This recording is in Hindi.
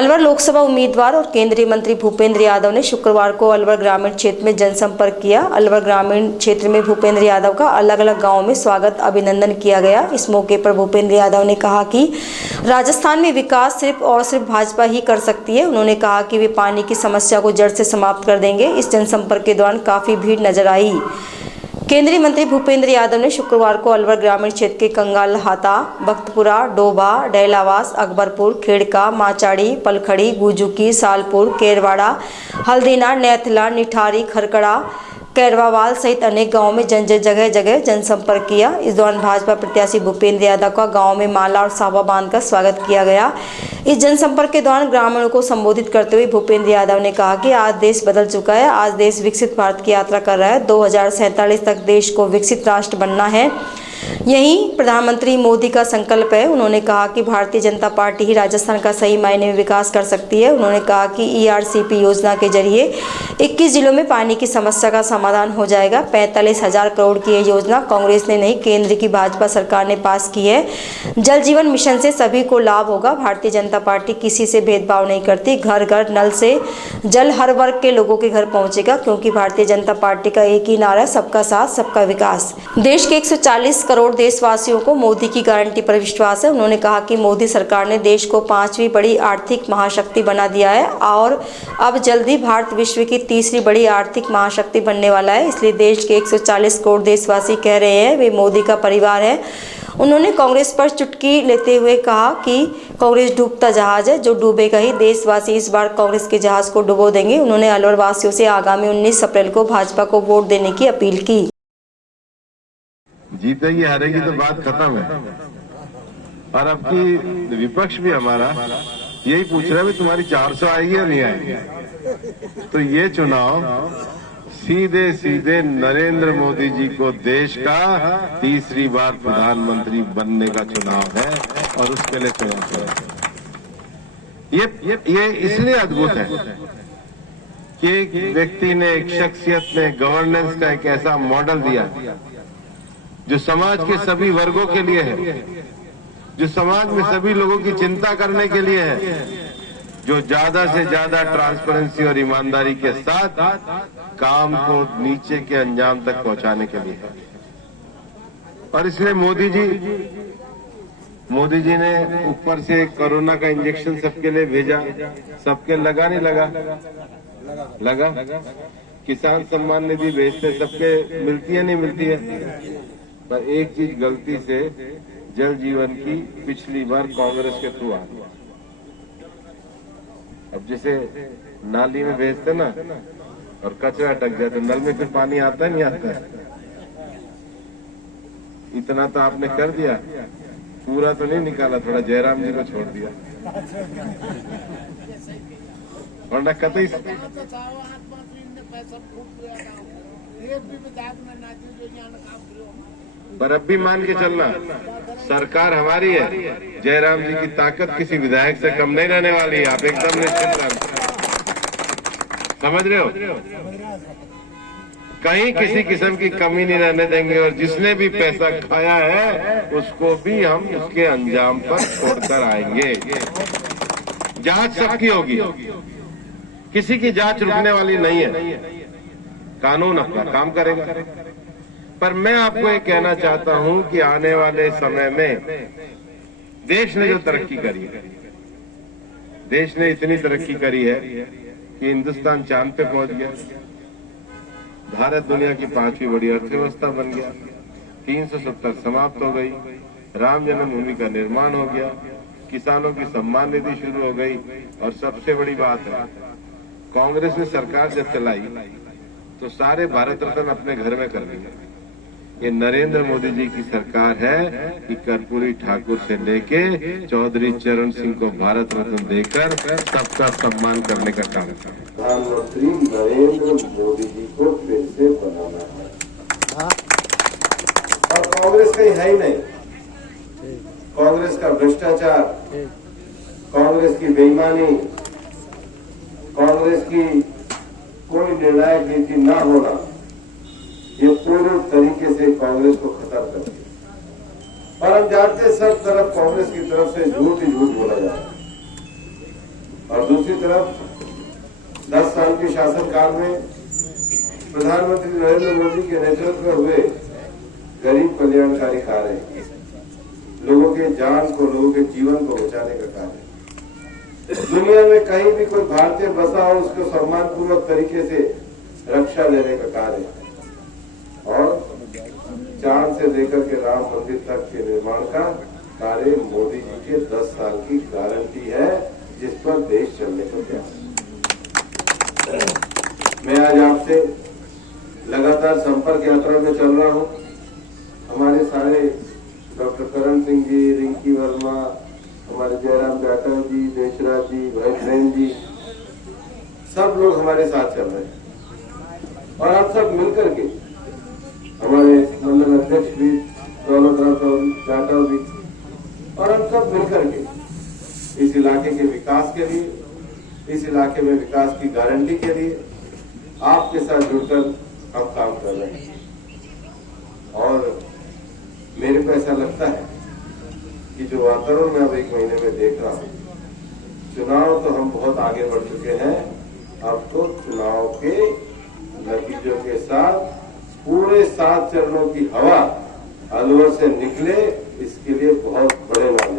अलवर लोकसभा उम्मीदवार और केंद्रीय मंत्री भूपेंद्र यादव ने शुक्रवार को अलवर ग्रामीण क्षेत्र में जनसंपर्क किया। अलवर ग्रामीण क्षेत्र में भूपेंद्र यादव का अलग अलग गांवों में स्वागत अभिनंदन किया गया। इस मौके पर भूपेंद्र यादव ने कहा कि राजस्थान में विकास सिर्फ और सिर्फ भाजपा ही कर सकती है। उन्होंने कहा कि वे पानी की समस्या को जड़ से समाप्त कर देंगे। इस जनसंपर्क के दौरान काफी भीड़ नजर आई। केंद्रीय मंत्री भूपेंद्र यादव ने शुक्रवार को अलवर ग्रामीण क्षेत्र के कंगाल हाता, बख्तपुरा, डोभा, डैलावास, अकबरपुर, खेड़का, माचाड़ी, पलखड़ी, गुजुकी, सालपुर, केरवाड़ा, हल्दीना, नैथला, निठारी, खरकड़ा, कैरवावाल सहित अनेक गांवों में जगह जगह जनसंपर्क किया। इस दौरान भाजपा प्रत्याशी भूपेंद्र यादव का गांव में माला और सावा बांधकर स्वागत किया गया। इस जनसंपर्क के दौरान ग्रामीणों को संबोधित करते हुए भूपेंद्र यादव ने कहा कि आज देश बदल चुका है। आज देश विकसित भारत की यात्रा कर रहा है। 2047 तक देश को विकसित राष्ट्र बनना है, यही प्रधानमंत्री मोदी का संकल्प है। उन्होंने कहा कि भारतीय जनता पार्टी ही राजस्थान का सही मायने में विकास कर सकती है। उन्होंने कहा कि ERCP योजना के जरिए 21 जिलों में पानी की समस्या का समाधान हो जाएगा। 45,000 करोड़ की यह योजना कांग्रेस ने नहीं, केंद्र की भाजपा सरकार ने पास की है। जल जीवन मिशन से सभी को लाभ होगा। भारतीय जनता पार्टी किसी से भेदभाव नहीं करती। घर घर नल से जल हर वर्ग के लोगों के घर पहुंचेगा, क्योंकि भारतीय जनता पार्टी का एक ही नारा है, सबका साथ सबका विकास। देश के 140 करोड़ देशवासियों को मोदी की गारंटी पर विश्वास है। उन्होंने कहा कि मोदी सरकार ने देश को 5वीं बड़ी आर्थिक महाशक्ति बना दिया है और अब जल्दी भारत विश्व की 3री बड़ी आर्थिक महाशक्ति बनने वाला है। इसलिए देश के 140 करोड़ देशवासी कह रहे हैं वे मोदी का परिवार है। उन्होंने कांग्रेस पर चुटकी लेते हुए कहा कि कांग्रेस डूबता जहाज है, जो डूबेगा ही। देशवासी इस बार कांग्रेस के जहाज को डुबो देंगे। उन्होंने अलवर वासियों से आगामी 19 अप्रैल को भाजपा को वोट देने की अपील की। जीतेगी हारेगी तो बात खत्म है। और अब की विपक्ष भी हमारा यही पूछ रहा है तुम्हारी 400 आएगी या नहीं आएगी। तो ये चुनाव सीधे सीधे नरेंद्र मोदी जी को देश का 3री बार प्रधानमंत्री बनने का चुनाव है और उसके लिए चुनाव है। ये इसलिए अद्भुत है कि एक व्यक्ति ने, एक शख्सियत ने गवर्नेंस का एक ऐसा मॉडल दिया जो समाज के सभी वर्गों के लिए है, जो समाज में सभी लोगों की चिंता करने के लिए है, जो ज्यादा से ज्यादा ट्रांसपेरेंसी और ईमानदारी के साथ काम को नीचे के अंजाम तक पहुंचाने के लिए है। और इसलिए मोदी जी ने ऊपर से कोरोना का इंजेक्शन सबके लिए भेजा। सबके लगा नहीं लगा किसान सम्मान निधि भेजते, सबके मिलती है नहीं मिलती है। पर एक चीज गलती से जल जीवन की पिछली बार कांग्रेस के थ्रू आ गया। अब जैसे नाली में भेजते ना और कचरा अटक जाए तो नल में फिर पानी आता है नहीं आता है। इतना तो आपने कर दिया, पूरा तो नहीं निकाला, थोड़ा जयराम जी को छोड़ दिया। वरना कतई पर अब भी मान के चलना, सरकार हमारी है। जयराम जी की ताकत किसी विधायक से कम नहीं रहने वाली है। आप एकदम निश्चित रहना, समझ रहे हो। कहीं किसी किस्म की कमी नहीं रहने देंगे। और जिसने भी पैसा खाया है उसको भी हम उसके अंजाम पर छोड़कर आएंगे। जांच सबकी होगी, किसी की जांच रुकने वाली नहीं है। कानून अपना काम करेगा। पर मैं आपको ये कहना चाहता हूं कि आने वाले समय में देश ने जो तरक्की करी है, देश ने इतनी तरक्की करी है कि हिंदुस्तान चांद पे पहुंच गया। भारत दुनिया की 5वीं बड़ी अर्थव्यवस्था बन गया। 370 समाप्त हो गई। राम जन्मभूमि का निर्माण हो गया। किसानों की सम्मान निधि शुरू हो गई। और सबसे बड़ी बात है, कांग्रेस ने सरकार जब चलाई तो सारे भारत रत्न अपने घर में कर लिए। ये नरेंद्र मोदी जी की सरकार है कि कर्पूरी ठाकुर से लेके चौधरी चरण सिंह को भारत रत्न देकर सबका सम्मान करने का काम था। प्रधानमंत्री नरेंद्र मोदी जी को फिर से बनाना है। और कांग्रेस कहीं है ही नहीं। कांग्रेस का भ्रष्टाचार, कांग्रेस की बेईमानी, कांग्रेस की कोई निर्णायक नीति न होना, ये पूरे तरीके से कांग्रेस को खत्म कर दिया। और हम जानते सब तरफ कांग्रेस की तरफ से झूठ ही झूठ बोला जा रहा है। और दूसरी तरफ 10 साल के शासनकाल में प्रधानमंत्री नरेंद्र मोदी के नेतृत्व में हुए गरीब कल्याणकारी कार्य, लोगों के जान को, लोगों के जीवन को बचाने का कार्य, दुनिया में कहीं भी कोई भारतीय बसा हो उसको सम्मानपूर्वक तरीके से रक्षा देने का कार्य, और चांद से लेकर के राम मंदिर तक के निर्माण का कार्य मोदी जी के 10 साल की गारंटी है, जिस पर देश चलने को तैयार है। मैं आज आपसे लगातार संपर्क यात्रा में चल रहा हूं। हमारे सारे डॉक्टर करण सिंह जी, रिंकी वर्मा, हमारे जयराम जाटव जी, देशराज जी, भाई प्रेम जी, सब लोग हमारे साथ चल रहे हैं। और आप सब मिलकर के, हमारे मंडल अध्यक्ष भी दौलतराव जाटव भी, और हम सब मिलकर के इस इलाके के विकास के लिए, इस इलाके में विकास की गारंटी के लिए आपके साथ जुड़कर हम काम कर रहे हैं। और मेरे को ऐसा लगता है कि जो वातावरण मैं अब 1 महीने में देख रहा हूँ, चुनाव तो हम बहुत आगे बढ़ चुके हैं, अब तो चुनाव के नतीजों के साथ पूरे 7 चरणों की हवा अलवर से निकले, इसके लिए बहुत बड़े नाम